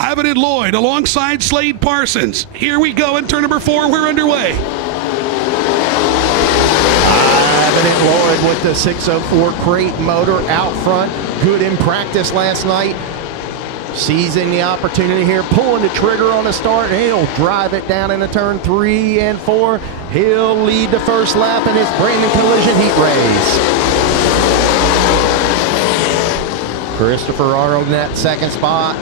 Ivan and Lloyd alongside Slade Parsons. Here we go in turn number 4. We're underway. Ivan and Lloyd with the 604 crate motor out front. Good in practice last night. Seizing the opportunity here, pulling the trigger on the start, and he'll drive it down into turn 3 and 4. He'll lead the first lap in his Brandon Collision heat race. Christopher Arnold in that second spot.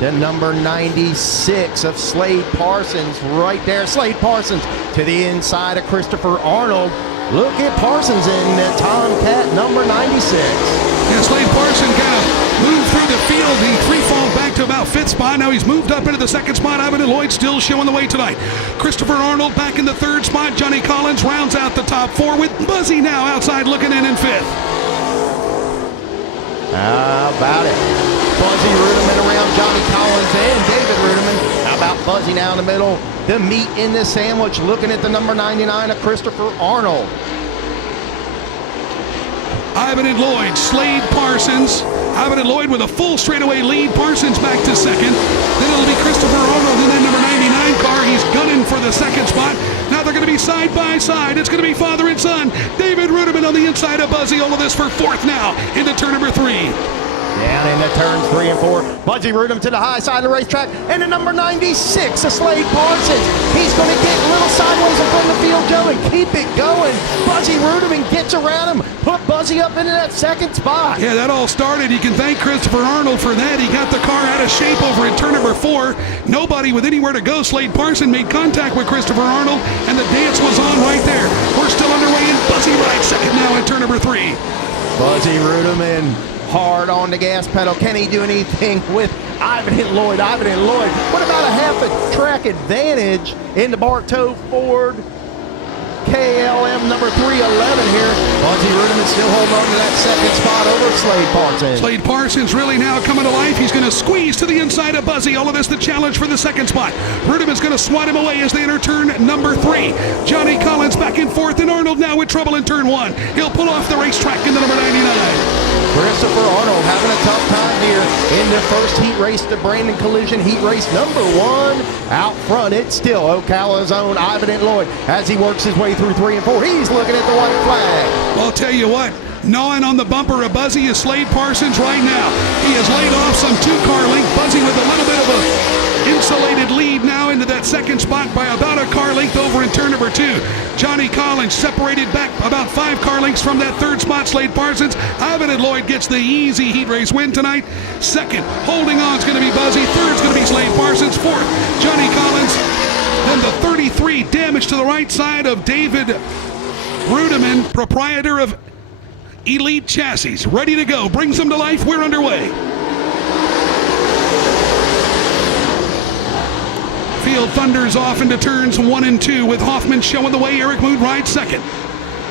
The number 96 of Slade Parsons right there. Slade Parsons to the inside of Christopher Arnold. Look at Parsons in the Tomcat number 96. Yeah, Slade Parsons kind of moved through the field. He free fall back to about 5th spot. Now he's moved up into the 2nd spot. Ivan and Lloyd still showing the way tonight. Christopher Arnold back in the 3rd spot. Johnny Collins rounds out the top 4 with Buzzy now outside looking in 5th. How about it? Buzzy Reutimann around Johnny Collins and David Reutimann. How about Buzzy now in the middle? The meat in the sandwich looking at the number 99 of Christopher Arnold. Ivan and Lloyd, Slade Parsons. Ivan and Lloyd with a full straightaway lead. Parsons back to 2nd. Then it'll be Christopher Arnold in that number 99 car. He's gunning for the 2nd spot. Now they're going to be side by side. It's going to be father and son. David Reutimann on the inside of Buzzy. All of this for 4th now into turn number 3. Down into turns 3 and 4. Buzzy Reutimann to the high side of the racetrack. And the number 96 of Slade Parsons. He's going to get a little sideways in front of the field, Joe, and keep it going. Buzzy Reutimann gets around him. Put Buzzy up into that 2nd spot. Yeah, that all started. You can thank Christopher Arnold for that. He got the car out of shape over in turn number 4. Nobody with anywhere to go. Slade Parsons made contact with Christopher Arnold, and the dance was on right there. We're still underway, and Buzzy rides 2nd now in turn number 3. Buzzy Reutimann hard on the gas pedal. Can he do anything with Ivan and Lloyd? Ivan and Lloyd, what about a half a track advantage in the Bartow Ford KLM number 311 here? Buzzy Reutimann still holding on to that 2nd spot over Slade Parsons. Slade Parsons really now coming to life. He's going to squeeze to the inside of Buzzy. All of this the challenge for the 2nd spot. Reutimann's going to swat him away as they enter turn number 3. Johnny Collins back in 4th, and Arnold now with trouble in turn 1. He'll pull off the racetrack in the number 99. Christopher Arnold having a tough time here in the first heat race, the Brandon Collision heat race number 1. Out front, it's still Ocala's own Ivan and Lloyd as he works his way through 3 and 4. He's looking at the white flag. Well, I'll tell you what, gnawing on the bumper of Buzzy is Slade Parsons right now. He has laid off some 2-car length. Buzzy with a little bit of a insulated lead now into that 2nd spot by about a car length over in turn number 2. Johnny Collins separated back about 5 car lengths from that 3rd spot. Slade Parsons. Ivan and Lloyd gets the easy heat race win tonight. 2nd, holding on is going to be Buzzy. 3rd's going to be Slade Parsons. 4th, Johnny Collins. Then the 33 damage to the right side of David Reutimann, proprietor of Elite Chassis. Ready to go. Brings them to life. We're underway. Field thunders off into turns 1 and 2 with Hoffman showing the way. Eric Moon rides 2nd.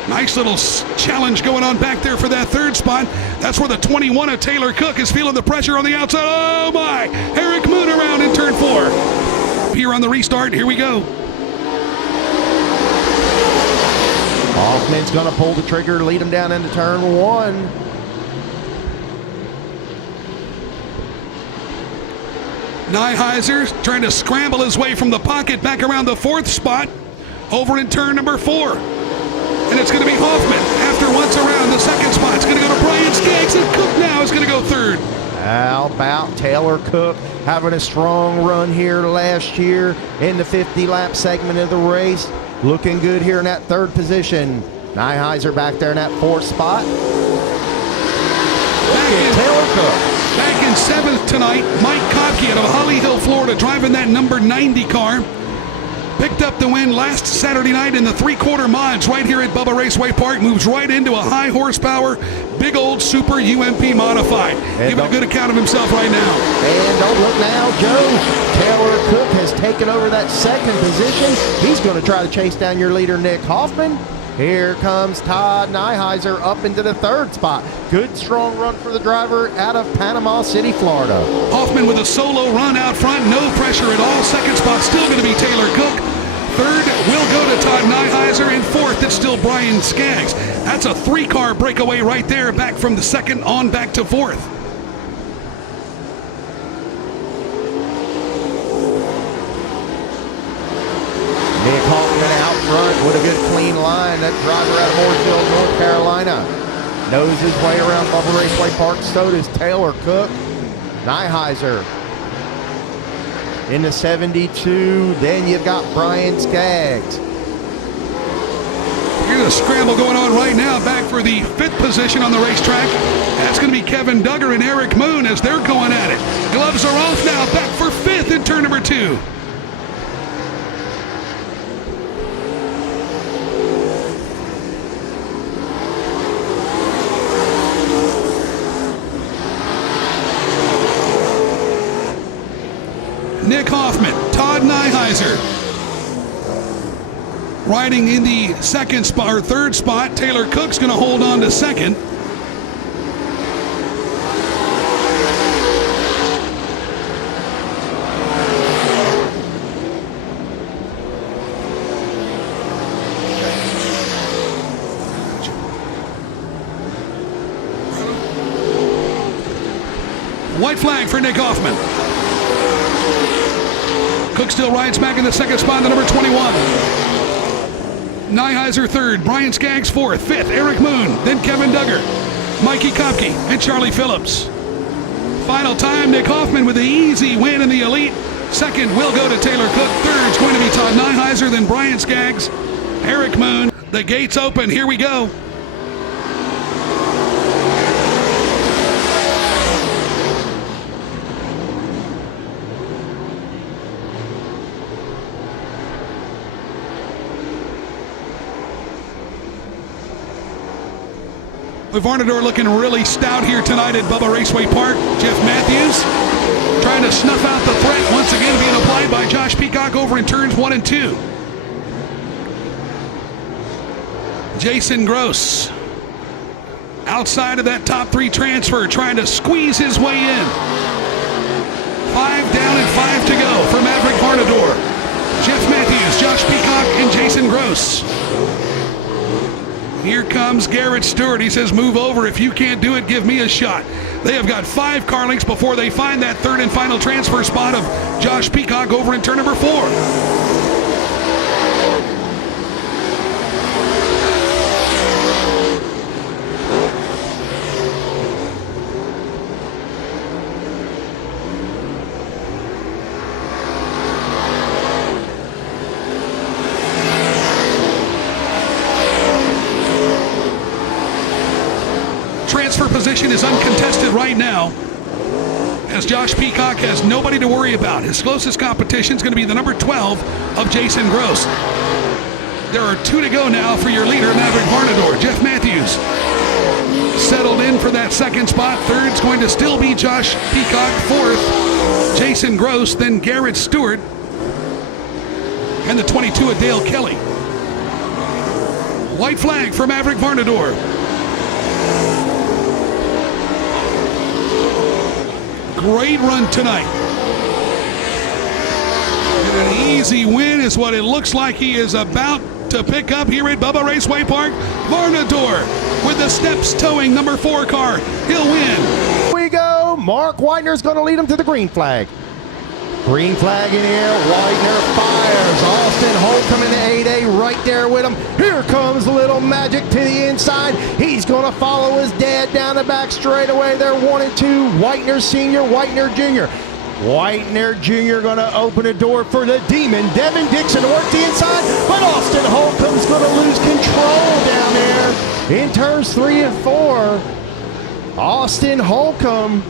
Nice little challenge going on back there for that 3rd spot. That's where the 21 of Taylor Cook is feeling the pressure on the outside. Oh my! Eric Moon around in turn 4. Here on the restart, here we go. Hoffman's going to pull the trigger, lead him down into turn 1. Nyheiser trying to scramble his way from the pocket back around the 4th spot over in turn number 4. And it's going to be Hoffman after once around the 2nd spot. It's going to go to Brian Skaggs, and Cook now is going to go 3rd. How about Taylor Cook having a strong run here last year in the 50-lap segment of the race. Looking good here in that 3rd position. Nyheiser back there in that 4th spot. Taylor Cook. Back in 7th tonight, Mike Kopke out of Holly Hill, Florida, driving that number 90 car. Picked up the win last Saturday night in the 3/4 mods right here at Bubba Raceway Park. Moves right into a high horsepower, big old super UMP modified. Giving a good account of himself right now. And don't look now, Joe. Taylor Cook has taken over that 2nd position. He's going to try to chase down your leader, Nick Hoffman. Here comes Todd Nyheiser up into the 3rd spot. Good strong run for the driver out of Panama City, Florida. Hoffman with a solo run out front, no pressure at all. 2nd spot still going to be Taylor Cook. 3rd will go to Todd Nyheiser, and 4th it's still Brian Skaggs. That's a 3-car breakaway right there, back from the 2nd on back to 4th. good clean line. That driver out of Mooresville, North Carolina, knows his way around Bubba Raceway Park. So does Taylor Cook. Nyheiser in the 72. Then you've got Brian Skaggs. Here's a scramble going on right now, back for the 5th position on the racetrack. That's going to be Kevin Duggar and Eric Moon as they're going at it. Gloves are off now, back for 5th in turn number 2. Nick Hoffman, Todd Nyheiser. Riding in the 2nd spot or 3rd spot, Taylor Cook's going to hold on to 2nd. White flag for Nick Hoffman. Cook still rides back in the 2nd spot, the number 21. Nyheiser 3rd, Brian Skaggs 4th, 5th, Eric Moon, then Kevin Duggar, Mikey Kopke, and Charlie Phillips. Final time, Nick Hoffman with the easy win in the Elite. 2nd will go to Taylor Cook. 3rd's going to be Todd Nyheiser, then Brian Skaggs, Eric Moon. The gates open, here we go. Varnador looking really stout here tonight at Bubba Raceway Park. Jeff Matthews trying to snuff out the threat, once again being applied by Josh Peacock over in turns 1 and 2. Jason Gross outside of that top 3 transfer, trying to squeeze his way in. 5 down and 5 to go for Maverick Varnador. Jeff Matthews, Josh Peacock, and Jason Gross. Here comes Garrett Stewart. He says, move over. If you can't do it, give me a shot. They have got 5 car links before they find that 3rd and final transfer spot of Josh Peacock over in turn number 4. Transfer position is uncontested right now, as Josh Peacock has nobody to worry about. His closest competition is going to be the number 12 of Jason Gross. There are 2 to go now for your leader, Maverick Varnador. Jeff Matthews settled in for that 2nd spot. 3rd's going to still be Josh Peacock. 4th, Jason Gross, then Garrett Stewart, and the 22 of Dale Kelly. White flag for Maverick Varnador. Great run tonight. And an easy win is what it looks like he is about to pick up here at Bubba Raceway Park. Varnador with the steps towing number 4 car. He'll win. Here we go. Mark Whitener's going to lead him to the green flag. Green flag in here. Whitener fires. Austin Holcomb in the 8A right there with him. Here comes Little Magic to the inside. He's going to follow his dad down the back straightaway. They're 1 and 2. Whitener Sr., Whitener Jr. Whitener Jr. going to open a door for the Demon. Devin Dixon to work the inside, but Austin Holcomb's going to lose control down there in turns 3 and 4. Austin Holcomb,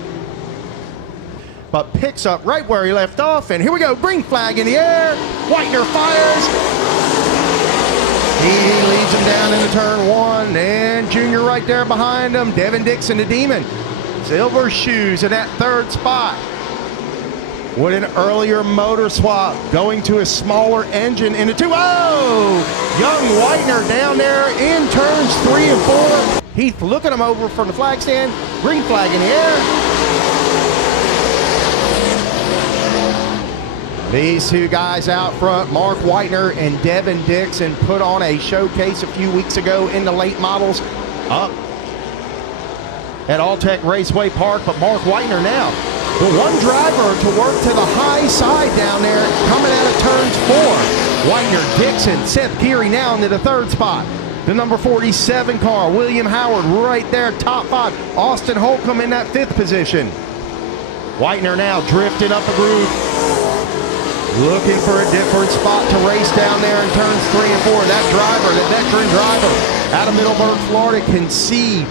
but picks up right where he left off, and here we go, green flag in the air. Whitener fires. He leads him down into turn 1, and Junior right there behind him. Devin Dixon, the Demon. Silver Shoes in that 3rd spot. With an earlier motor swap, going to a smaller engine into 2. Oh! Young Whitener down there in turns 3 and 4. Heath looking him over from the flag stand. Green flag in the air. These 2 guys out front, Mark Whitener and Devin Dixon, put on a showcase a few weeks ago in the late models up at Alltech Raceway Park. But Mark Whitener now, the 1 driver to work to the high side down there, coming out of turns 4. Whitener, Dixon, Seth Geary now into the third spot. The number 47 car, William Howard, right there, top 5. Austin Holcomb in that 5th position. Whitener now drifting up a groove, looking for a different spot to race down there in turns 3 and 4. That driver, that veteran driver out of Middleburg, Florida, can see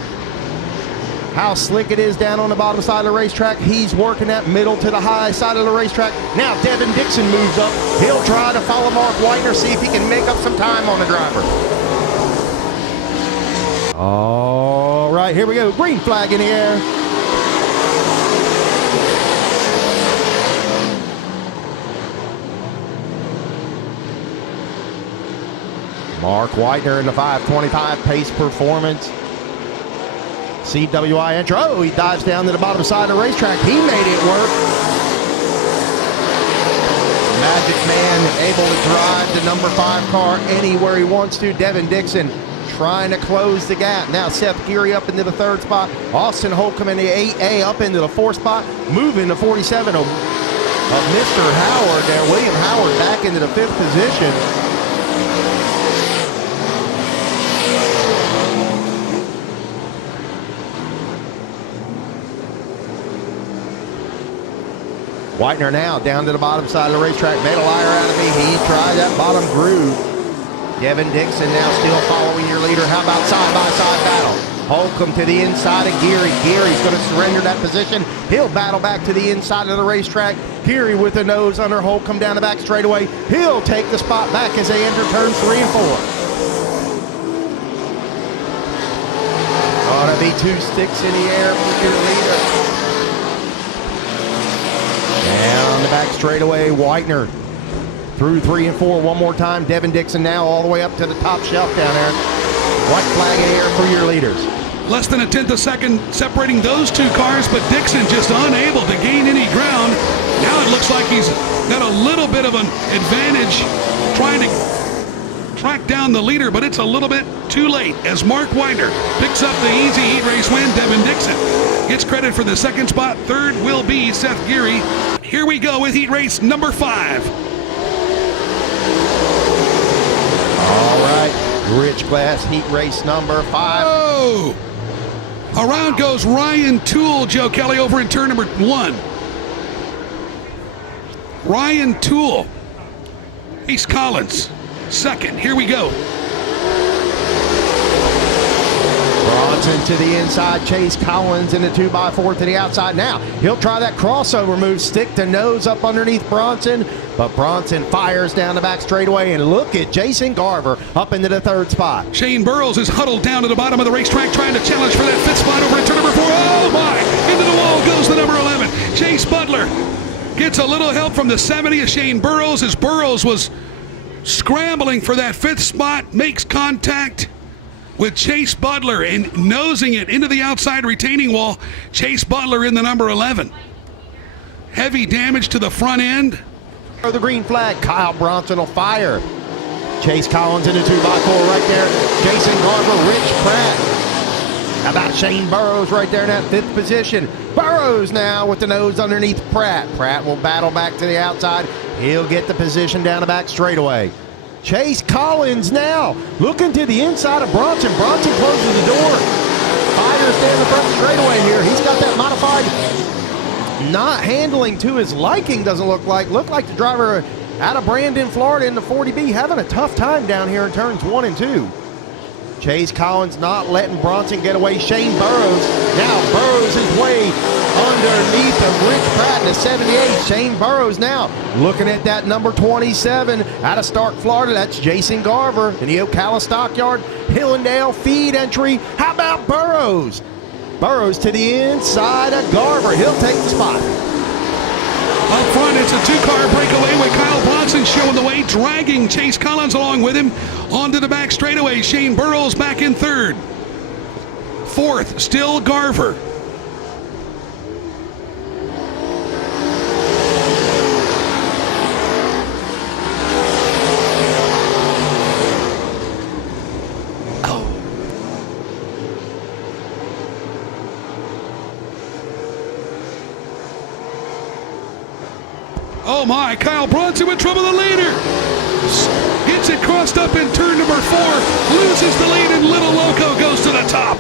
how slick it is down on the bottom side of the racetrack. He's working that middle to the high side of the racetrack. Now Devin Dixon moves up. He'll try to follow Mark Whitener, see if he can make up some time on the driver. All right, here we go. Green flag in the air. Mark Whitener in the 525 pace performance. CWI entry. Oh, he dives down to the bottom side of the racetrack. He made it work. Magic Man able to drive the number 5 car anywhere he wants to. Devin Dixon trying to close the gap. Now Seth Geary up into the 3rd spot. Austin Holcomb in the 8A up into the 4th spot. Moving to 47 of Mr. Howard there. William Howard back into the 5th position. Whitener now down to the bottom side of the racetrack. Made a liar out of me. He tried that bottom groove. Devin Dixon now still following your leader. How about side-by-side battle? Holcomb to the inside of Geary. Geary's going to surrender that position. He'll battle back to the inside of the racetrack. Geary with the nose under Holcomb down the back straightaway. He'll take the spot back as they enter turns 3 and 4. Ought to be 2 sticks in the air for your leader. Down the back straightaway, Whitener through 3 and 4 one more time. Devin Dixon now all the way up to the top shelf down there. White flag in the air for your leaders. Less than a tenth of a second separating those 2 cars, but Dixon just unable to gain any ground. Now it looks like he's got a little bit of an advantage trying to track down the leader, but it's a little bit too late as Mark Whitener picks up the easy heat race win. Devin Dixon gets credit for the 2nd spot. 3rd will be Seth Geary. Here we go with heat race number 5. All right, Rich Glass heat race number 5. Oh! Around goes Ryan Toole, Joe Kelly, over in turn number 1. Ryan Toole. Chase Collins, 2nd. Here we go. Bronson to the inside, Chase Collins in the 2x4 to the outside. Now he'll try that crossover move, stick to nose up underneath Bronson, but Bronson fires down the back straightaway, and look at Jason Garver up into the 3rd spot. Shane Burrows is huddled down to the bottom of the racetrack trying to challenge for that 5th spot over in turn number 4. Oh my! Into the wall goes the number 11. Chase Butler gets a little help from the 70 of Shane Burrows as Burrows was scrambling for that 5th spot, makes contact with Chase Butler and nosing it into the outside retaining wall. Chase Butler in the number 11. Heavy damage to the front end. The green flag, Kyle Bronson will fire. Chase Collins in the 2x4 right there. Jason Garver, Rich Pratt. How about Shane Burrows right there in that 5th position? Burrows now with the nose underneath Pratt. Pratt will battle back to the outside. He'll get the position down the back straightaway. Chase Collins now looking to the inside of Bronson. Bronson closes the door. Fires down the front straightaway here. He's got that modified, not handling to his liking, doesn't look like. Looked like the driver out of Brandon, Florida in the 40B having a tough time down here in turns 1 and 2. Chase Collins not letting Bronson get away. Shane Burrows now burrows his way underneath of Rich Pratt in the 78. Shane Burrows now looking at that number 27 out of Stark, Florida. That's Jason Garver in the Ocala Stockyard Hillendale feed entry. How about Burrows? Burrows to the inside of Garver. He'll take the spot. Up front, it's a 2-car breakaway with Kyle Bronson showing the way, dragging Chase Collins along with him onto the back straightaway. Shane Burrows back in 3rd. 4th, still Garver. Oh my, Kyle Bronson with trouble the leader. Gets it crossed up in turn number 4, loses the lead, and Little Loco goes to the top.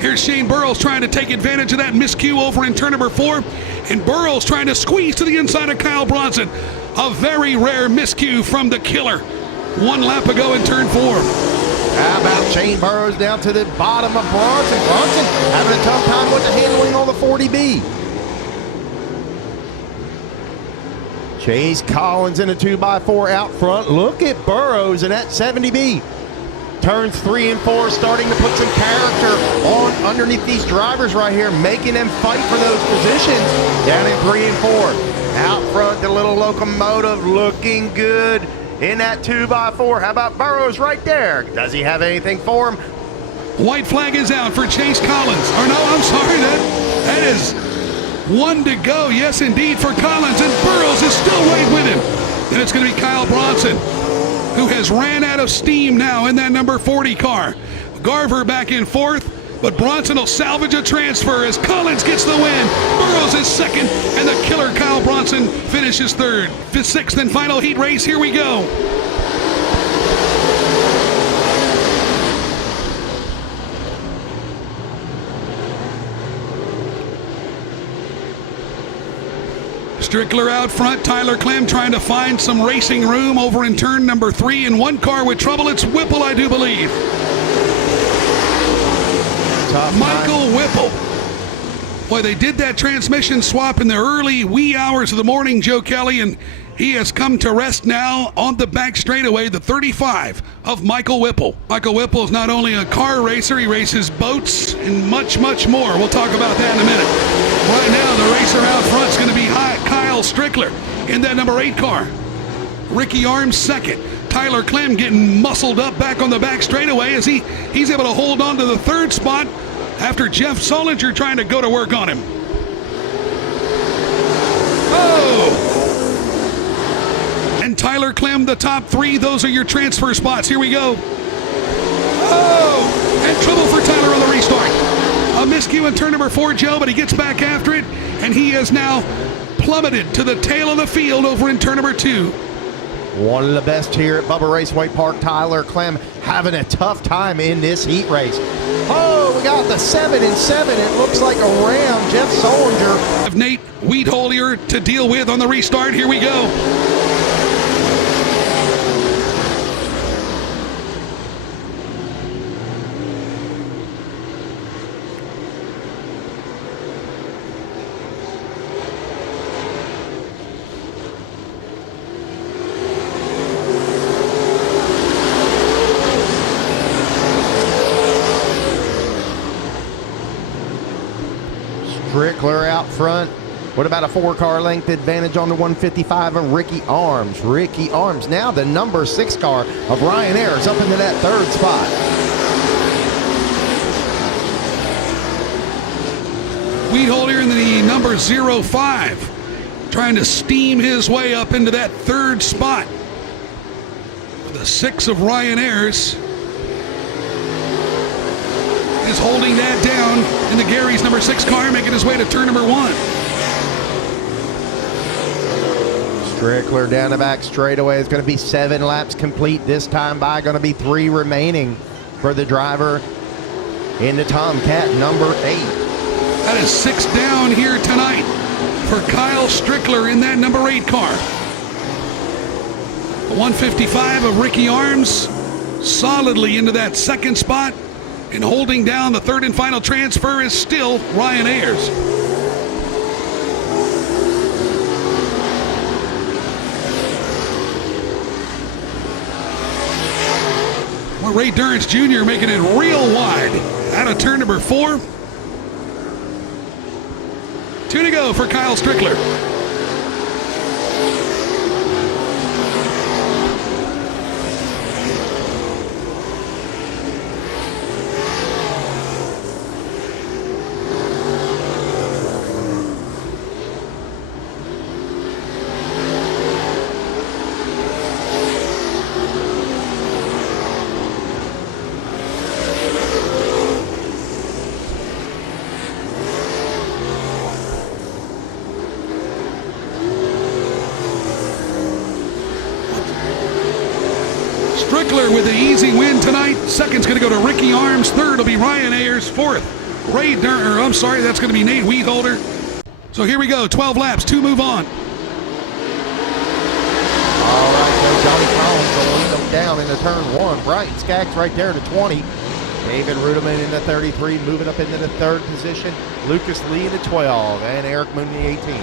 Here's Shane Burrows trying to take advantage of that miscue over in turn number 4, and Burrows trying to squeeze to the inside of Kyle Bronson. A very rare miscue from the killer. 1 lap ago in turn 4. How about Shane Burrows down to the bottom of Bronson? Bronson having a tough time with the handling on the 40B. Chase Collins in a 2x4 out front. Look at Burrows in that 70B. Turns 3 and 4 starting to put some character on underneath these drivers right here, making them fight for those positions down in 3 and 4. Out front, the Little Locomotive looking good in that 2x4. How about Burrows right there? Does he have anything for him? White flag is out for Chase Collins. Or no, I'm sorry, that is 1 to go. Yes, indeed, for Collins, and Burrows is still right with him. And it's going to be Kyle Bronson, who has ran out of steam now in that number 40 car. Garver back in 4th, but Bronson will salvage a transfer as Collins gets the win. Burrows is 2nd, and the killer Kyle Bronson finishes 3rd. 6th and final heat race, here we go. Strickler out front, Tyler Clem trying to find some racing room over in turn number 3, and 1 car with trouble. It's Whipple, I do believe. Michael Whipple. Boy, they did that transmission swap in the early wee hours of the morning, Joe Kelly, and he has come to rest now on the back straightaway, the 35 of Michael Whipple. Michael Whipple is not only a car racer, he races boats and much, much more. We'll talk about that in a minute. Right now, the racer out front is going to be Kyle Strickler in that number 8 car. Ricky Arms 2nd. Tyler Clem getting muscled up back on the back straightaway as he's able to hold on to the 3rd spot after Jeff Solinger trying to go to work on him. Oh! And Tyler Clem, the top 3, those are your transfer spots. Here we go. Oh! And trouble for Tyler on the restart. A miscue in turn number 4, Joe, but he gets back after it, and he has now plummeted to the tail of the field over in turn number 2. One of the best here at Bubba Raceway Park, Tyler Clem, having a tough time in this heat race. Oh, we got the 7 and 7. It looks like around Jeff Solinger. Nate Wheatholier to deal with on the restart. Here we go. Strickler out front. What about a 4-car length advantage on the 155 of Ricky Arms? Ricky Arms now the number 6 car of Ryan Ayers up into that 3rd spot. Wheatholier in the number 05 trying to steam his way up into that 3rd spot. The 6 of Ryan Ayers is holding that down in the Gary's number 6 car, making his way to turn number 1. Strickler down the back straightaway. It's going to be 7 laps complete this time by. Going to be 3 remaining for the driver in the Tomcat number 8. That is 6 down here tonight for Kyle Strickler in that number 8 car. The 155 of Ricky Arms solidly into that 2nd spot. And holding down the 3rd and final transfer is still Ryan Ayers. Well, Ray Durrance Jr. making it real wide out of turn number 4. 2 to go for Kyle Strickler. Strickler with the easy win tonight. Second's going to go to Ricky Arms. Third will be Ryan Ayers. Fourth, that's going to be Nate Wheatholder. So here we go, 12 laps, 2 move on. All right, so Johnny Collins will lead them down into turn 1. Brian Skaggs right there to 20. David Reutimann in the 33, moving up into the 3rd position. Lucas Lee in the 12, and Eric Moon in the 18.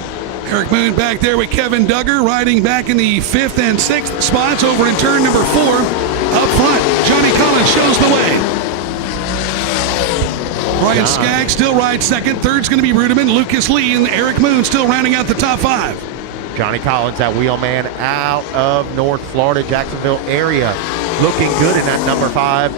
Eric Moon back there with Kevin Duggar, riding back in the 5th and 6th spots over in turn number 4. Up front, Johnny Collins shows the way. Brian Skaggs still rides second. Third's going to be Reutimann, Lucas Lee, and Eric Moon still rounding out the top 5. Johnny Collins, that wheelman out of North Florida, Jacksonville area. Looking good in that number 5.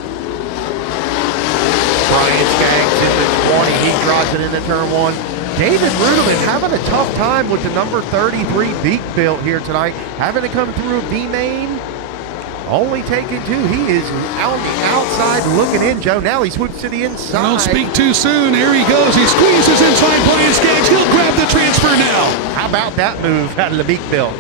Brian Skaggs in the 20. He drives it into turn 1. David Reutimann having a tough time with the number 33 beak built here tonight. Having to come through a B-main. Only taking 2. He is on the outside looking in, Joe. Now he swoops to the inside. Don't speak too soon. Here he goes. He squeezes inside Brian Skaggs. He'll grab the transfer now. How about that move out of the beak built?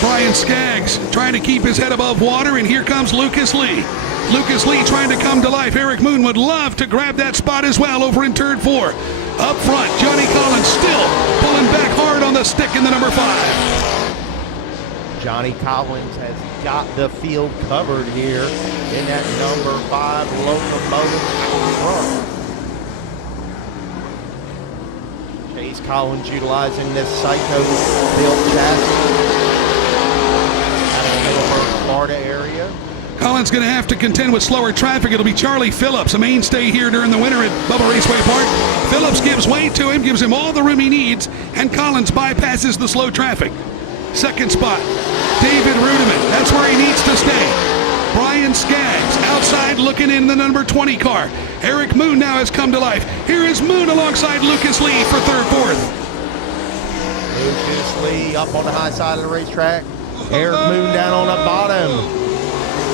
Brian Skaggs trying to keep his head above water, and here comes Lucas Lee. Lucas Lee trying to come to life. Eric Moon would love to grab that spot as well over in turn 4. Up front, Johnny Collins still pulling back hard on the stick in the number 5. Johnny Collins has got the field covered here in that number 5 locomotive out front. Chase Collins utilizing this Psycho-built chassis out of the Middleburg, Florida area. Collins going to have to contend with slower traffic. It'll be Charlie Phillips, a mainstay here during the winter at Bubba Raceway Park. Phillips gives way to him, gives him all the room he needs, and Collins bypasses the slow traffic. Second spot, David Reutimann. That's where he needs to stay. Brian Skaggs outside looking in the number 20 car. Eric Moon now has come to life. Here is Moon alongside Lucas Lee for 3rd, 4th. Lucas Lee up on the high side of the racetrack. Eric Moon down on the bottom.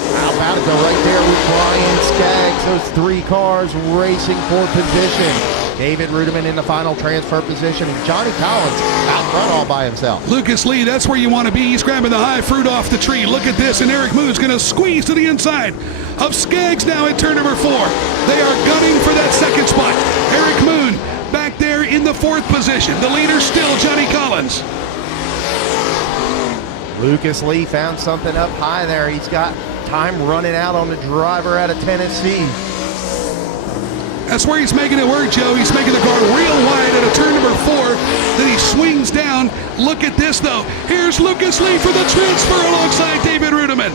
How about it go right there with Brian Skaggs. Those 3 cars racing for position. David Reutimann in the final transfer position. Johnny Collins out front all by himself. Lucas Lee, that's where you want to be. He's grabbing the high fruit off the tree. Look at this, and Eric Moon's going to squeeze to the inside of Skaggs now at turn number 4. They are gunning for that 2nd spot. Eric Moon back there in the 4th position. The leader still Johnny Collins. Lucas Lee found something up high there. He's got time running out on the driver out of Tennessee. That's where he's making it work, Joe. He's making the car real wide at a turn number 4. Then he swings down. Look at this, though. Here's Lucas Lee for the transfer alongside David Reutimann.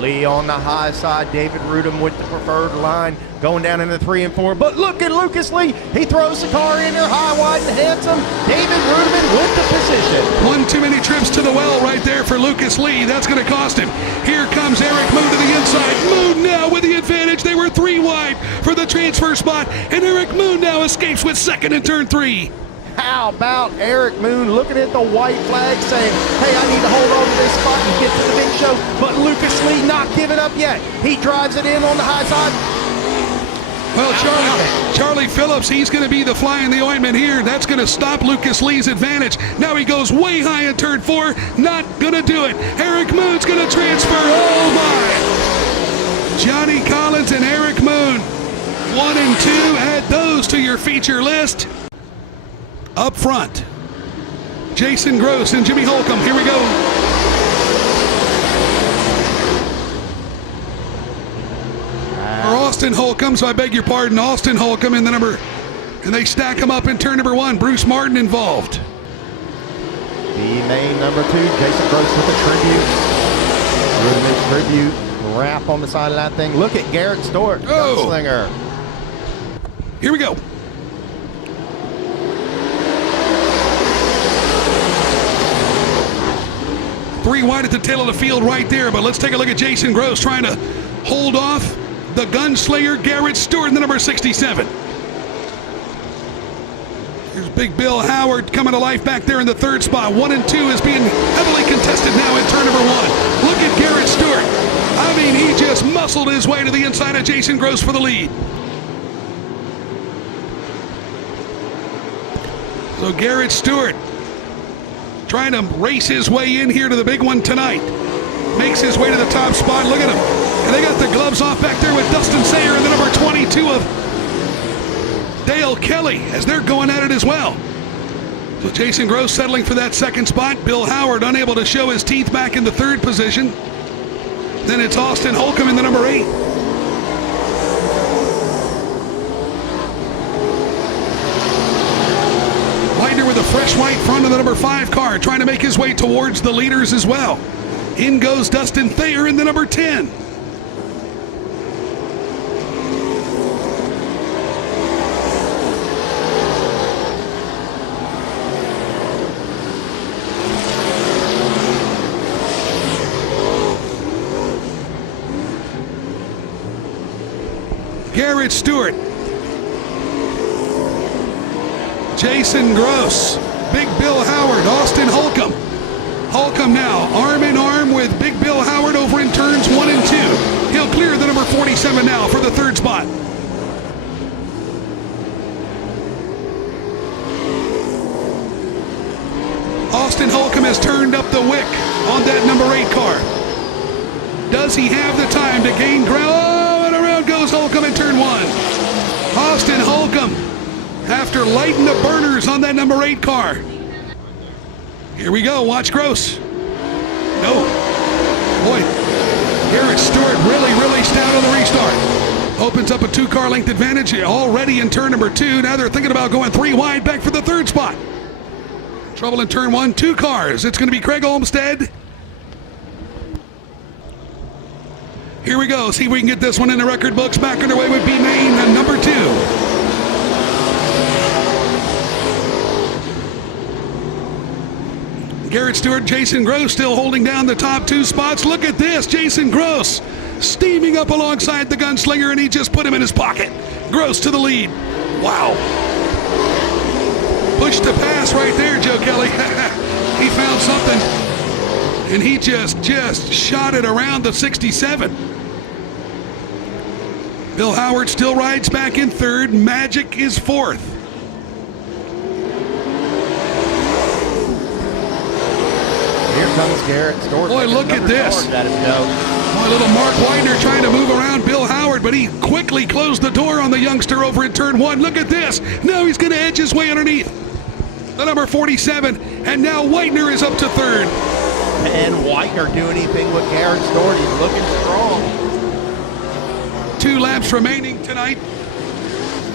Lee on the high side. David Reutimann with the preferred line. Going down into 3 and 4. But look at Lucas Lee. He throws the car in there high, wide, and handsome. David Reutimann with the position. One too many trips to the well right there for Lucas Lee. That's going to cost him. Here comes Eric Moon to the inside. Moon now with the advantage. They were 3 wide for the transfer spot. And Eric Moon now escapes with 2nd in turn 3. How about Eric Moon looking at the white flag saying, hey, I need to hold on to this spot and get to the big show. But Lucas Lee not giving up yet. He drives it in on the high side. Well, Charlie Phillips, he's going to be the fly in the ointment here. That's going to stop Lucas Lee's advantage. Now he goes way high in turn 4. Not going to do it. Eric Moon's going to transfer. Oh, my. Johnny Collins and Eric Moon. 1 and 2. Add those to your feature list. Up front, Jason Gross and Jimmy Holcomb. Here we go. Or Austin Holcomb, so I beg your pardon. Austin Holcomb in the number, and they stack him up in turn number 1. Bruce Martin involved. The main number 2, Jason Gross with a tribute wrap on the side of that thing. Look at Garrett Stewart, gunslinger. Here we go. Three wide at the tail of the field right there, but let's take a look at Jason Gross trying to hold off the gunslinger Garrett Stewart in the number 67. Here's Big Bill Howard coming to life back there in the 3rd spot. 1 and 2 is being heavily contested now in turn number 1. Look at Garrett Stewart. I mean, he just muscled his way to the inside of Jason Gross for the lead. So Garrett Stewart trying to race his way in here to the big one tonight. makes his way to the top spot. Look at him. And they got the gloves off back there with Dustin Sayer and the number 22 of Dale Kelly as they're going at it as well. So Jason Gross settling for that second spot. Bill Howard unable to show his teeth back in the third position. Then it's Austin Holcomb in the number 8. Widener with a fresh white front of the number 5 car, trying to make his way towards the leaders as well. In goes Dustin Thayer in the number 10. Garrett Stewart, Jason Gross, Big Bill Howard, Austin Holcomb. Holcomb now arm in arm with Big Bill Howard over in turns 1 and 2. He'll clear the number 47 now for the third spot. Austin Holcomb has turned up the wick on that number 8 car. Does he have the time to gain ground? Goes Holcomb in turn 1. Austin Holcomb, after lighting the burners on that number 8 car. Here we go. Watch Gross. No. Boy, Garrett Stewart really stout on the restart. Opens up a 2-car length advantage already in turn number 2. Now they're thinking about going 3 wide back for the third spot. Trouble in turn 1. 2 cars. It's going to be Craig Olmstead. Here we go. See if we can get this one in the record books. Back underway with B Main and number 2. Garrett Stewart, Jason Gross still holding down the top 2 spots. Look at this. Jason Gross steaming up alongside the gunslinger, and he just put him in his pocket. Gross to the lead. Wow. Push to pass right there, Joe Kelly. He found something, and he just shot it around the 67. Bill Howard still rides back in third. Magic is fourth. Here comes Garrett Stewart. Boy, look at this. Boy, little Mark Widener trying to move around Bill Howard, but he quickly closed the door on the youngster over in turn 1. Look at this. Now he's going to edge his way underneath the number 47, and now Widener is up to third. And Widener do anything with Garrett Stewart. He's looking strong. 2 laps remaining tonight.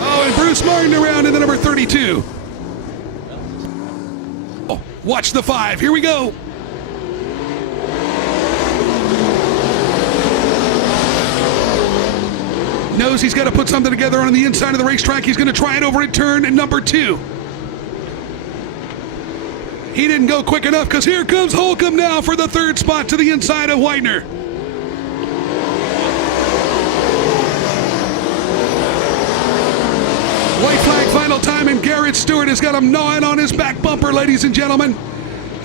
Oh, and Bruce Martin around in the number 32. Oh, watch the 5. Here we go. Knows he's got to put something together on the inside of the racetrack. He's going to try it over at turn number 2. He didn't go quick enough because here comes Holcomb now for the third spot to the inside of Widener. White flag final time, and Garrett Stewart has got him gnawing on his back bumper, ladies and gentlemen.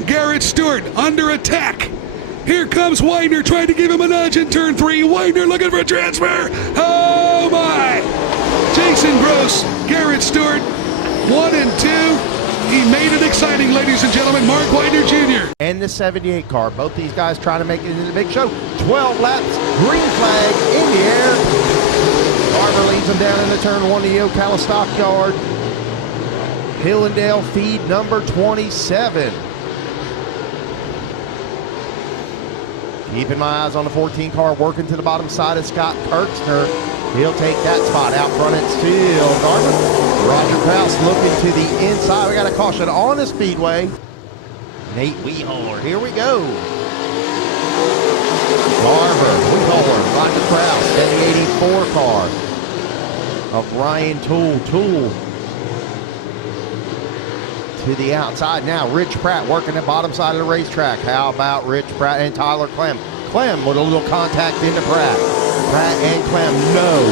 Garrett Stewart under attack. Here comes Widener trying to give him a nudge in turn 3. Widener looking for a transfer. Oh my! Jason Gross, Garrett Stewart, 1 and 2. He made it exciting, ladies and gentlemen. Mark Widener Jr. And the 78 car. Both these guys trying to make it into the big show. 12 laps, green flag in the air. Barber leads them down into turn 1 to the Ocala Stockyard. Hillendale feed number 27. Keeping my eyes on the 14 car, working to the bottom side of Scott Kirchner. He'll take that spot. Out front it's still Garber. Roger Kraus looking to the inside. We got a caution on the speedway. Nate Weeholer, here we go. Garber, Weeholer, Roger Kraus, and the 84 car of Ryan Toole. Toole to the outside now. Rich Pratt working the bottom side of the racetrack. How about Rich Pratt and Tyler Clem? Clem with a little contact into Pratt. Pratt and Clem, no.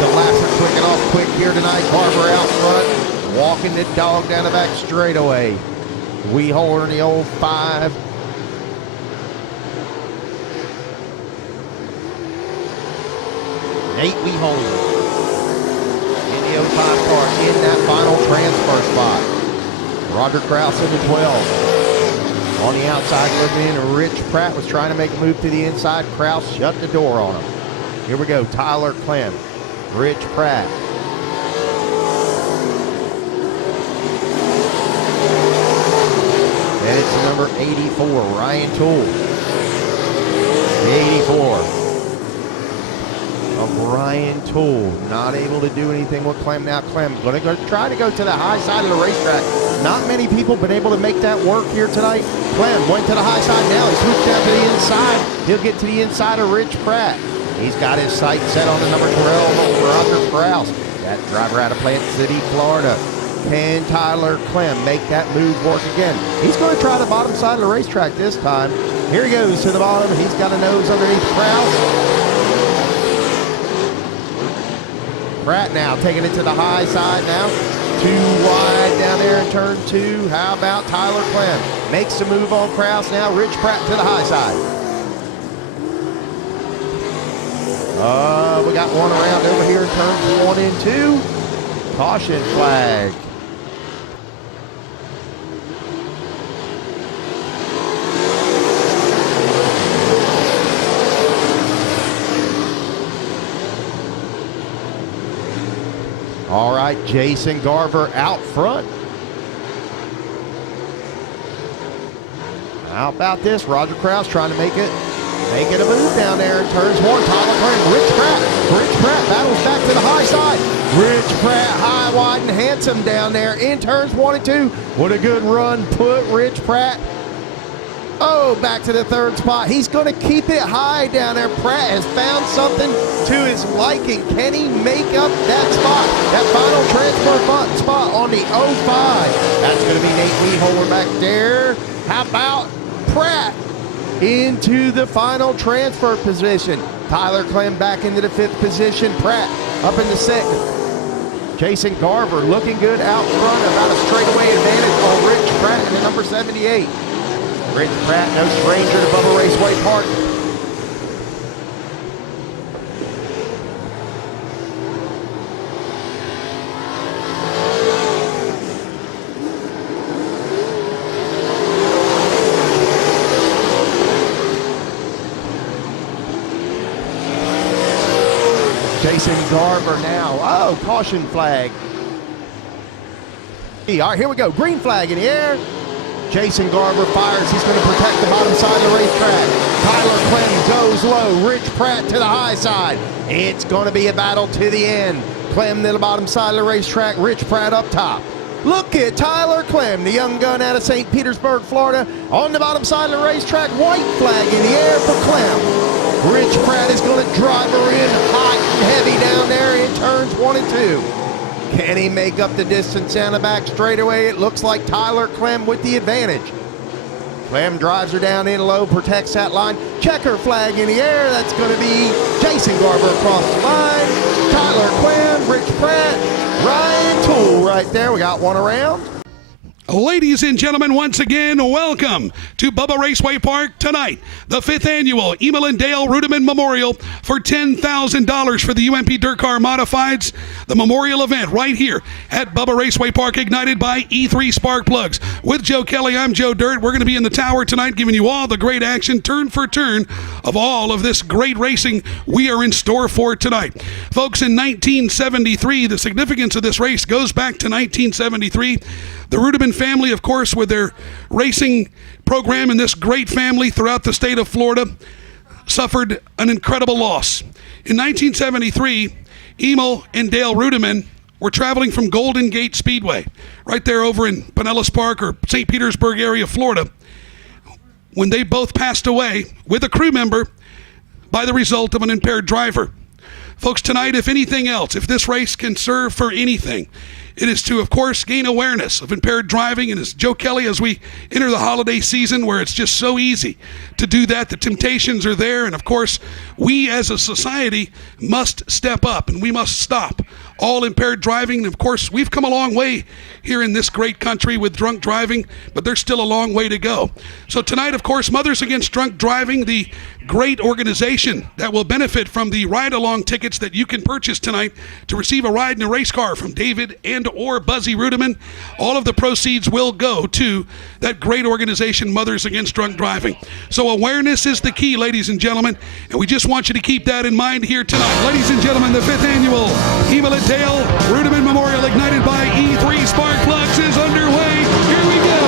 The laps are clicking off quick here tonight. Garber out front, walking the dog down the back straightaway. Weeholer in the old 5. Nate Weeholer in the 05 car in that final transfer spot. Roger Kraus in the 12. On the outside looking in, Rich Pratt was trying to make a move to the inside. Kraus shut the door on him. Here we go, Tyler Clem, Rich Pratt. And it's number 84, Ryan Toole. 84 of Ryan Toole. Not able to do anything with Clem. Now Clem going to try to go to the high side of the racetrack. Not many people been able to make that work here tonight. Clem went to the high side now. He switched down to the inside. He'll get to the inside of Rich Pratt. He's got his sight set on the number 12, Roger Kraus. That driver out of Plant City, Florida. Can Tyler Clem make that move work again? He's going to try the bottom side of the racetrack this time. Here he goes to the bottom. He's got a nose underneath Kraus. Pratt now taking it to the high side now. Too wide down there in turn 2. How about Tyler Clem? Makes the move on Kraus now. Rich Pratt to the high side. We got one around over here in turns 1 and 2. Caution flag. All right, Jason Garver out front. How about this? Roger Kraus trying to make it a move down there in turns 1. Tyler Clem, Rich Pratt battles back to the high side. Rich Pratt high, wide, and handsome down there in turns 1 and 2. What a good run put Rich Pratt. Oh, back to the 3rd spot. He's going to keep it high down there. Pratt has found something to his liking. Can he make up that spot? That final transfer spot on the 05. That's going to be Nate Weeholer back there. How about Pratt into the final transfer position? Tyler Clem back into the 5th position. Pratt up in the 6th. Jason Garver looking good out front. About a straightaway advantage on Rich Pratt in the number 78. Rich Pratt, no stranger to Bubba Raceway Park. Jason Garver now. Oh, caution flag. All right, here we go. Green flag in the air. Jason Garver fires. He's going to protect the bottom side of the racetrack. Tyler Clem goes low. Rich Pratt to the high side. It's going to be a battle to the end. Clem to the bottom side of the racetrack. Rich Pratt up top. Look at Tyler Clem, the young gun out of St. Petersburg, Florida. On the bottom side of the racetrack. White flag in the air for Clem. Rich Pratt is going to drive her in hot and heavy down there in turns 1 and 2. Can he make up the distance down the back straightaway? It looks like Tyler Clem with the advantage. Clem drives her down in low, protects that line. Checker flag in the air. That's going to be Jason Garver across the line. Tyler Clem, Rich Pratt, Ryan Toole right there. We got one around. Ladies and gentlemen, once again, welcome to Bubba Raceway Park tonight. The 5th annual Emil and Dale Reutimann Memorial for $10,000 for the UMP Dirt Car Modifieds. The memorial event right here at Bubba Raceway Park, ignited by E3 Spark Plugs. With Joe Kelly, I'm Joe Dirt. We're going to be in the tower tonight giving you all the great action, turn for turn, of all of this great racing we are in store for tonight. Folks, in 1973, the significance of this race goes back to 1973. The Reutimann family, of course, with their racing program and this great family throughout the state of Florida, suffered an incredible loss. In 1973, Emil and Dale Reutimann were traveling from Golden Gate Speedway, right there over in Pinellas Park or St. Petersburg area, Florida, when they both passed away with a crew member by the result of an impaired driver. Folks, tonight, if anything else, if this race can serve for anything, it is to, of course, gain awareness of impaired driving. And as Joe Kelly, as we enter the holiday season where it's just so easy to do that, the temptations are there. And, of course, we as a society must step up and we must stop all impaired driving. And, of course, we've come a long way here in this great country with drunk driving, but there's still a long way to go. So tonight, of course, Mothers Against Drunk Driving, the great organization that will benefit from the ride-along tickets that you can purchase tonight to receive a ride in a race car from David and or Buzzy Reutimann. All of the proceeds will go to that great organization, Mothers Against Drunk Driving. So awareness is the key, ladies and gentlemen, and we just want you to keep that in mind here tonight. Ladies and gentlemen, the 5th annual Emil and Dale Reutimann Memorial ignited by E3 Spark Plugs is underway. Here we go.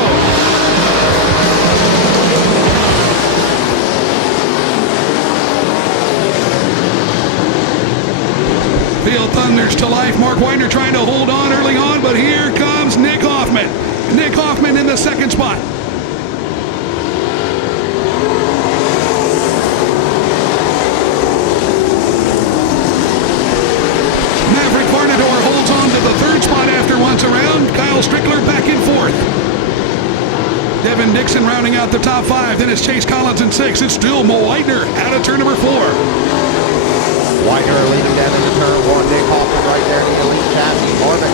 Field thunders to life. Mark Widener trying to hold on early on, but here comes Nick Hoffman. Nick Hoffman in the second spot. Maverick Varnador holds on to the third spot after once around. Kyle Strickler back in fourth. Devin Dixon rounding out the top 5. Then it's Chase Collins in 6. It's still Mo Widener out of turn number 4. Widener leading down into turn 1. Nick Hoffman right there in the elite chassis. Marvin,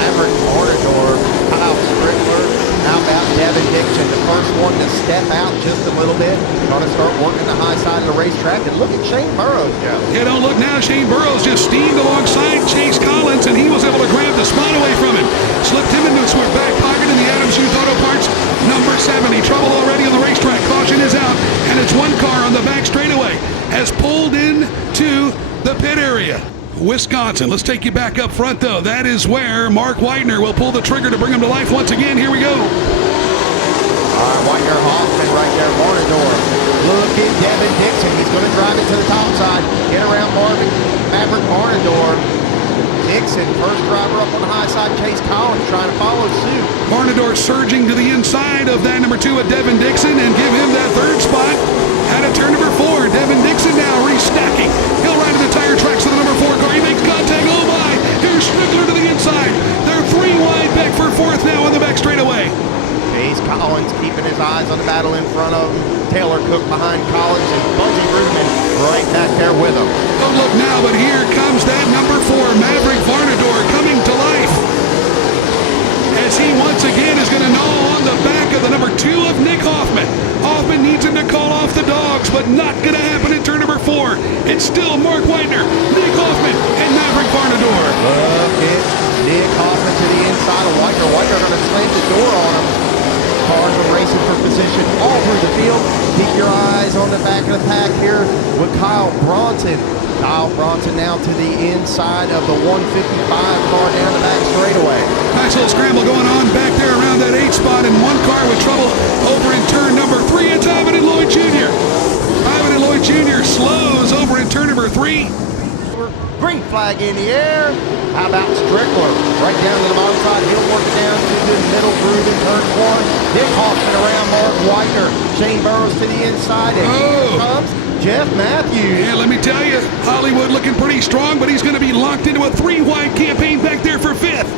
Maverick Varnador, Kyle Strickler. How about Devin Dixon, the first one to step out just a little bit. Going to start working the high side of the racetrack. And look at Shane Burrows, Joe. Yeah, don't look now. Shane Burrows just steamed alongside Chase Collins, and he was able to grab the spot away from him. Slipped him into his back pocket in the Adams Youth Auto Parts number 70. Trouble already on the racetrack. Caution is out, and it's one car on the back straightaway has pulled into the pit area. Wisconsin. Let's take you back up front, though. That is where Mark Widener will pull the trigger to bring him to life once again. Here we go. All right, Widener, Hoffman right there, Varnador. Look at Devin Dixon. He's going to drive it to the top side. Get around Marvin, Maverick Varnador. Dixon, first driver up on the high side. Chase Collins trying to follow suit. Varnador surging to the inside of that number 2 at Devin Dixon and give him that third spot out of turn number 4. Devin Dixon now restacking. He'll ride to the tire tracks of the number 4 car. He makes contact. Oh my! Here's Strickler to the inside. They're 3 wide back for 4th now on the back straightaway. Chase Collins keeping his eyes on the battle in front of him. Taylor Cook behind Collins and Buzzy Reutimann right back there with him. Don't look now, but here comes that number 4, Maverick Varnador, coming to life. As he once again is going to gnaw on the back of the number 2 of Nick Hoffman. Hoffman needs him to call off the dogs, but not going to happen in turn number 4. It's still Mark Widener, Nick Hoffman, and Maverick Varnador. Look at Nick Hoffman to the inside of Widener. Widener going to slam the door on him. Cars are racing for position all through the field. Keep your eyes on the back of the pack here with Kyle Bronson. Kyle Bronson now to the inside of the 155 car down the back straightaway. Nice little scramble going on back there around that 8 spot, and one car with trouble over in turn number 3. It's Ivan and Lloyd Jr. Ivan and Lloyd Jr. slows over in turn number 3. Green flag in the air. How about Strickler? Right down to the bottom side. He'll work it down to the middle groove in turn 1. Nick Hoffman around Mark Widener. Shane Burrows to the inside. And here comes Jeff Matthews. Yeah, let me tell you, Hollywood looking pretty strong, but he's going to be locked into a 3-wide campaign back there for 5th.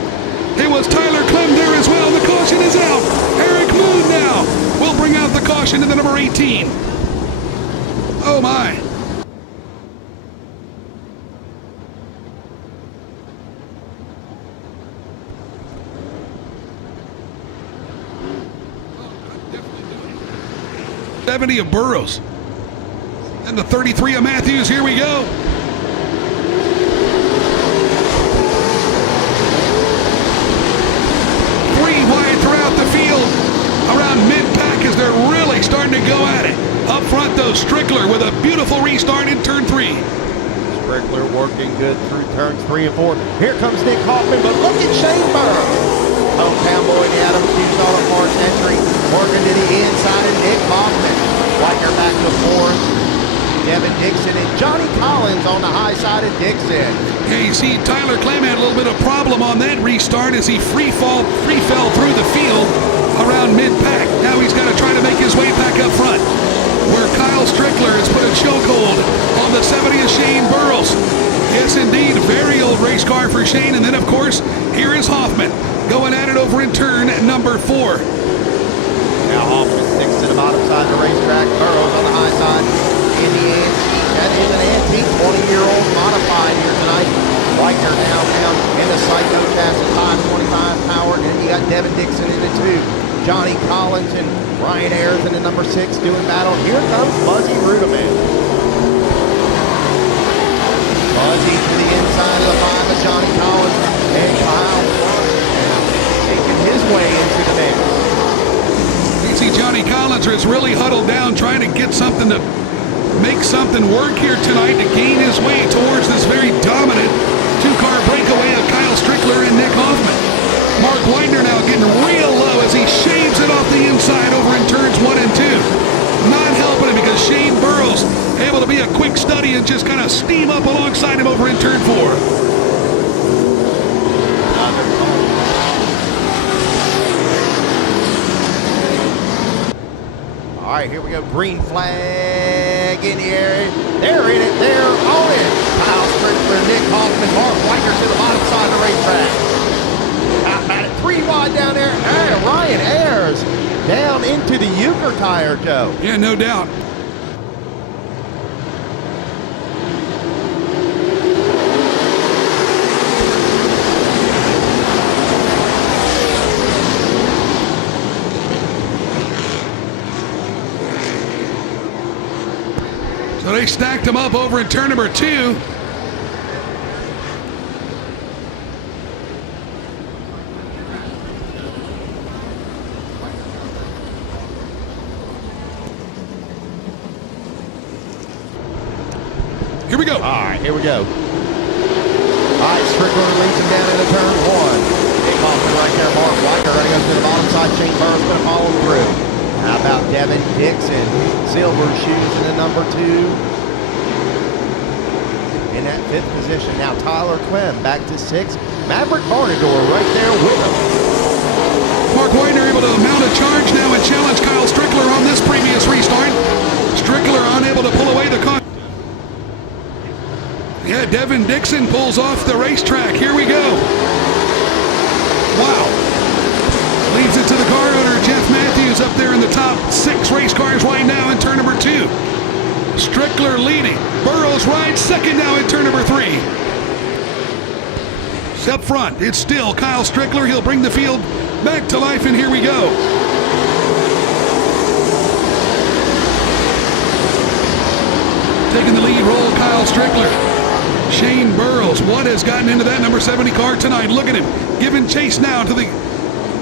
It was Tyler Clem there as well. The caution is out. Eric Moon now will bring out the caution to the number 18. Oh, my. $70 of Burrows. And the 33 of Matthews. Here we go. Wide throughout the field around mid-pack as they're really starting to go at it. Up front, though, Strickler with a beautiful restart in turn 3. Strickler working good through turns 3 and 4. Here comes Nick Hoffman, but look at Shane Burrows. Hometown boy, the Adams Youth Auto Parts entry, working to the inside of Nick Hoffman. Widener back to 4th. Devin Dixon and Johnny Collins on the high side of Dixon. Yeah, you see Tyler Clem had a little bit of problem on that restart as he free fell through the field around mid-pack. Now he's got to try to make his way back up front, where Kyle Strickler has put a chokehold on the 70 of Shane Burrows. Yes, indeed, very old race car for Shane. And then, of course, here is Hoffman going at it over in turn number 4. Now Hoffman sticks to the bottom side of the racetrack. Burrows on the high side. In the antique, that is an antique 20-year-old modified here tonight. Widener now down in the Psycho chassis, 525 power. And then you got Devin Dixon in the 2. Johnny Collins and Ryan Ayers in the number 6 doing battle. Here comes Buzzy Reutimann. Buzzy to the inside of the 5 of Johnny Collins and Kyle Bronson. Raceway into the mix. You see Johnny Collins is really huddled down trying to get something to make something work here tonight to gain his way towards this very dominant two-car breakaway of Kyle Strickler and Nick Hoffman. Mark Widener now getting real low as he shaves it off the inside over in turns 1 and 2. Not helping him because Shane Burrows able to be a quick study and just kind of steam up alongside him over in turn 4. All right, here we go. Green flag in the air. They're in it. They're on it. Kyle Strickler, Nick Hoffman, Mark Widener to the bottom side of the racetrack. Out at it, 3 wide down there. Hey, Ryan Ayers down into the Euchre tire, Joe. Yeah, no doubt. So they stacked him up over in turn number 2. Here we go. All right, here we go. All right, Strickler leads him down into turn 1. Nick Hoffman right there. Mark Widener right goes to the bottom side. Shane Burrows going to follow through. How about Devin Dixon? Silver shoes in the number 2. In that 5th position. Now Tyler Clem back to 6. Maverick Barnador right there with him. Mark Widener able to mount a charge now and challenge Kyle Strickler on this previous restart. Strickler unable to pull away the car. Yeah, Devin Dixon pulls off the racetrack. Here we go. Wow. Leaves it to the car owner, Jeff Matthews, up there in the top 6 race cars right now in turn number 2. Strickler leading. Burrows rides second now in turn number 3. Up front, it's still Kyle Strickler. He'll bring the field back to life, and here we go. Taking the lead role, Kyle Strickler. Shane Burrows, what has gotten into that number 70 car tonight? Look at him, giving chase now to the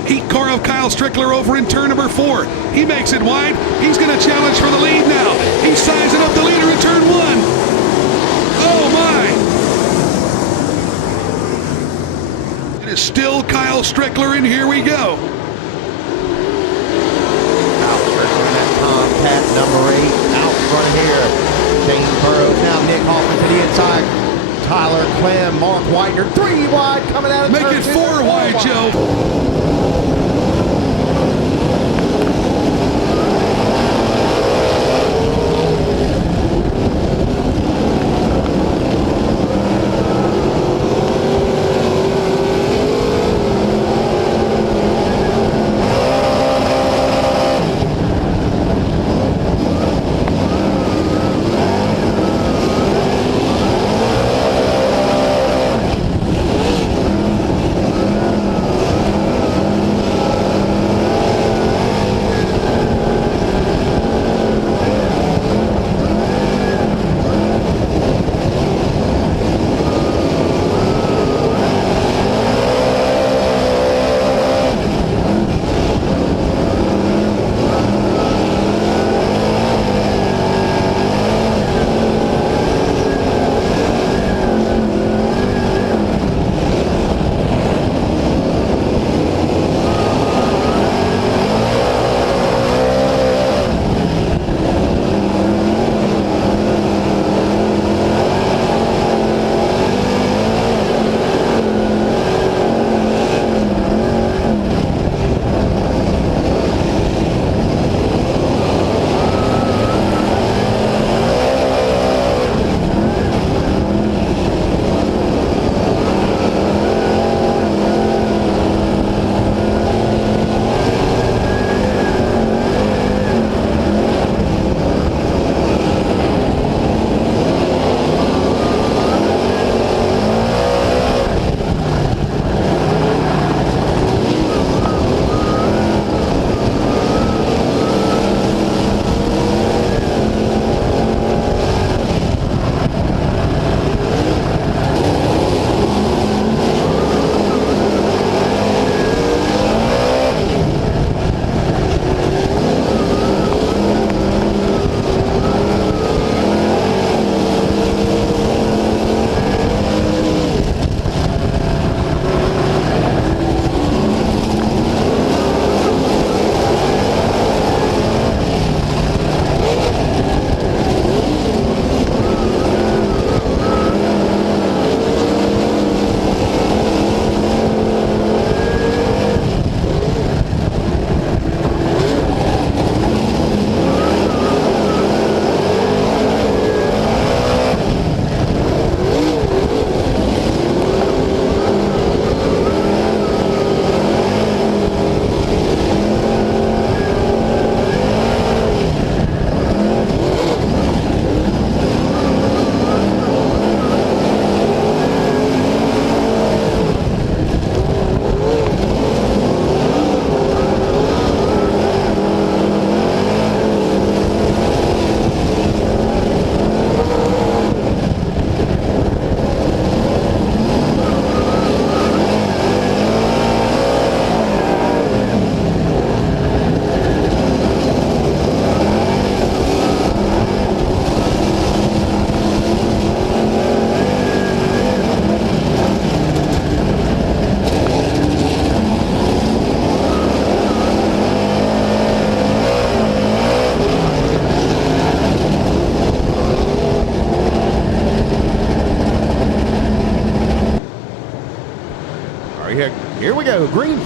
heat car of Kyle Strickler over in turn number 4. He makes it wide. He's going to challenge for the lead now. He's sizing up the leader in turn 1. Oh, my. It is still Kyle Strickler, and here we go. Kyle Strickler in that compact number 8 out front here. Shane Burrows now. Nick Hoffman to the inside. Tyler Clem, Mark Widener, 3 wide coming out of Make turn it 2. 4 wide, Joe.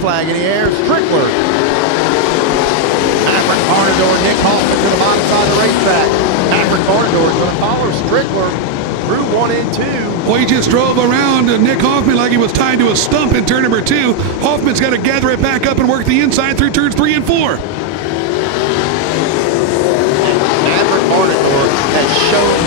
flag in the air. Strickler. Maverick Varnador, Nick Hoffman to the bottom side of the racetrack. Maverick Varnador is going to follow Strickler through 1 and 2. Well, he just drove around Nick Hoffman like he was tied to a stump in turn number 2. Hoffman's got to gather it back up and work the inside through turns 3 and 4. Maverick Varnador has shown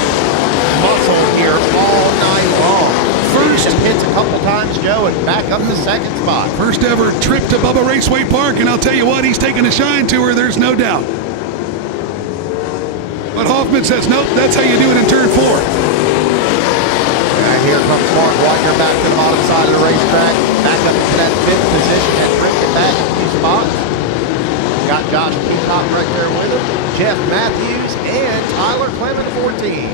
muscle here all night long. First hits a couple times, Joe, and back up the second spot. First ever trip to Bubba Raceway Park, and I'll tell you what, he's taking a shine to her, there's no doubt. But Hoffman says, nope, that's how you do it in turn 4. And here comes Mark Whitener back to the bottom side of the racetrack, back up to that 5th position and drifting back a few spots. Got Josh Peacock right there with him, Jeff Matthews, and Tyler Clement, 14.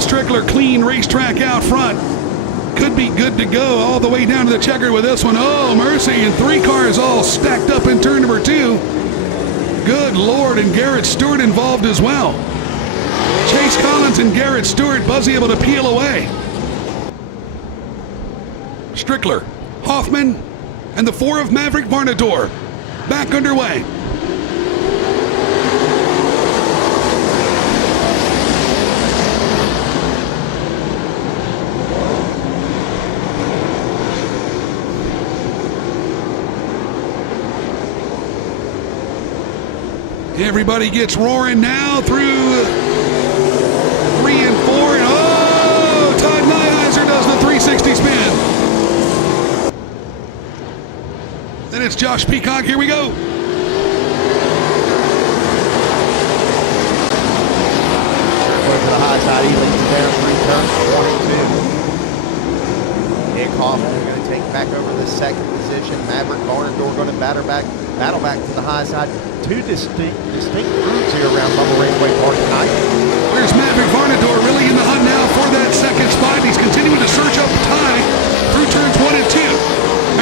Strickler, clean racetrack out front. Could be good to go all the way down to the checker with this one. Oh, mercy, and 3 cars all stacked up in turn number 2. Good Lord, and Garrett Stewart involved as well. Chase Collins and Garrett Stewart, Buzzy able to peel away. Strickler, Hoffman, and the 4 of Maverick Varnador back underway. Everybody gets roaring now through 3 and 4. And oh, Todd Neuheiser does the 360 spin. Then it's Josh Peacock. Here we go. Going to the high side, he leads down 3 turns, 22. Nick Hoffman going to take back over the 2nd position. Maverick Varnador going to battle back to the high side. 2 distinct groups here around Bubba Raceway Park tonight. Where's Maverick Varnador really in the hunt now for that 2nd spot? He's continuing to search up tie through turns 1 and 2.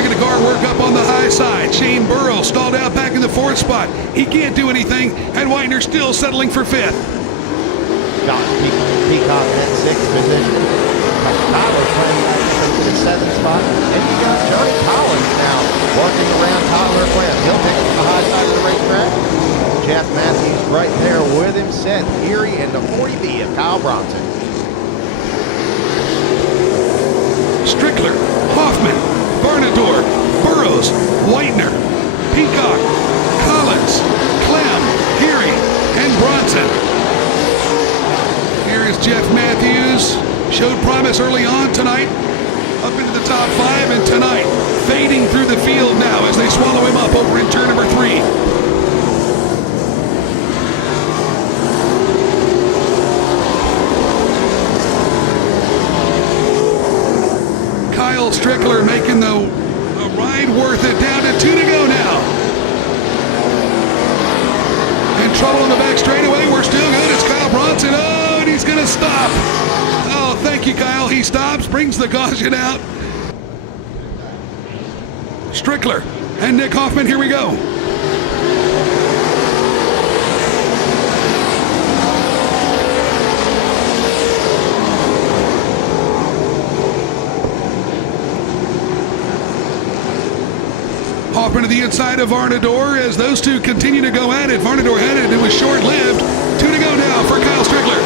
Making the car work up on the high side. Shane Burrow stalled out back in the 4th spot. He can't do anything, and Whitener still settling for 5th. Josh Peacock in 6th position. Tyler playing back to the 7th spot. And you got Johnny Collins now working around Tyler Clem. He'll take it to the high side of the racetrack. Jeff Matthews right there with him. Seth Erie and the 40B of Kyle Bronson. Strickler, Hoffman, Varnador, Burrows, Whitener, Peacock, Collins, Clem, Geary, and Bronson. Here is Jeff Matthews. Showed promise early on tonight, up into the top 5, and tonight fading through the field now as they swallow him up over in turn number 3. Kyle Strickler making the ride worth it, down to 2 to go now. In trouble on the back straightaway, we're still good. It's Kyle Bronson. Oh, and he's going to stop. Oh, thank you, Kyle. He stops, brings the caution out. Strickler and Nick Hoffman, here we go. Hoffman to the inside of Varnador as those two continue to go at it. Varnador had it. It was short-lived. 2 to go now for Kyle Strickler.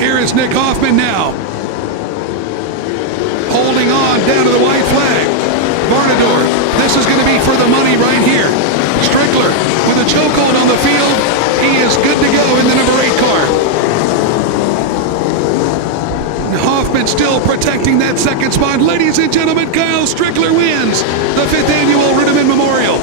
Here is Nick Hoffman now. Holding on down to the white flag. Varnador, this is going to be for the money right here. Strickler with a chokehold on the field. He is good to go in the number 8 car. Hoffman still protecting that 2nd spot. Ladies and gentlemen, Kyle Strickler wins the 5th annual Reutimann Memorial.